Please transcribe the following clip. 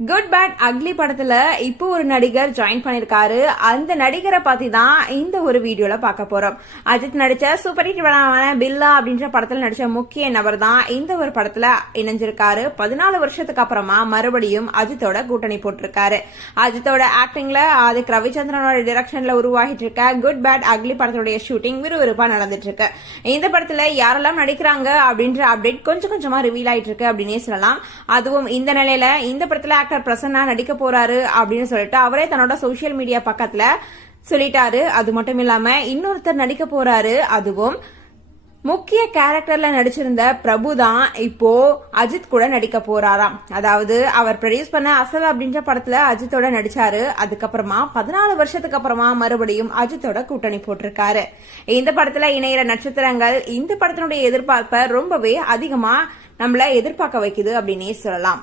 Good bad ugly படத்துல இப்போ ஒரு நடிகர் ஜாயின் பண்ணிருக்காரு. அந்த நடிகரை பத்தி தான் இந்த ஒரு வீடியோல பார்க்க போறோம். அஜித் நடிச்ச சூப்பர் ஹிட் படமான பில்லா அப்படின்ற படத்துல நடிச்ச முக்கிய நபர் தான் இந்த ஒரு படத்துல இணைஞ்சிருக்காரு. 14 வருஷத்துக்கு அப்புறமா மறுபடியும் அஜித்தோட கூட்டணி போட்டிருக்காரு. அஜித்தோட ஆக்டிங்ல ஆதிக் ரவிச்சந்திரனோட டிரெக்ஷன்ல உருவாகிட்டு இருக்க குட் பேட் அக்லி படத்துடைய ஷூட்டிங் விறுவிறுப்பா நடந்துட்டு இருக்கு. இந்த படத்துல யாரெல்லாம் நடிக்கிறாங்க அப்படின்ற அப்டேட் கொஞ்சம் கொஞ்சமா ரிவீல் ஆயிட்டு இருக்கு அப்படின்னே சொல்லலாம். அதுவும் இந்த நிலையில இந்த படத்துல பிரசன்னா நடிக்க போறாரு அப்படின்னு சொல்லிட்டு அவரே தன்னோட சோசியல் மீடியா பக்கத்துல சொல்லிட்டாரு. அது மட்டும் இல்லாம இன்னொருத்தர் நடிக்க போறாரு. அதுவும் முக்கிய கேரக்டர்ல நடிச்சிருந்த பிரபு தான் இப்போ அஜித் கூட நடிக்க போறாராம். அதாவது அவர் ப்ரொடியூஸ் பண்ண அசல் அப்படின்ற படத்துல அஜித்தோட நடிச்சாரு. அதுக்கப்புறமா 14 வருஷத்துக்கு அப்புறமா மறுபடியும் அஜித்தோட கூட்டணி போட்டிருக்காரு. இந்த படத்துல இணையிற நட்சத்திரங்கள் இந்த படத்தினுடைய எதிர்பார்ப்பை ரொம்பவே அதிகமா நம்மள எதிர்பார்க்க வைக்குது அப்படின்னே சொல்லலாம்.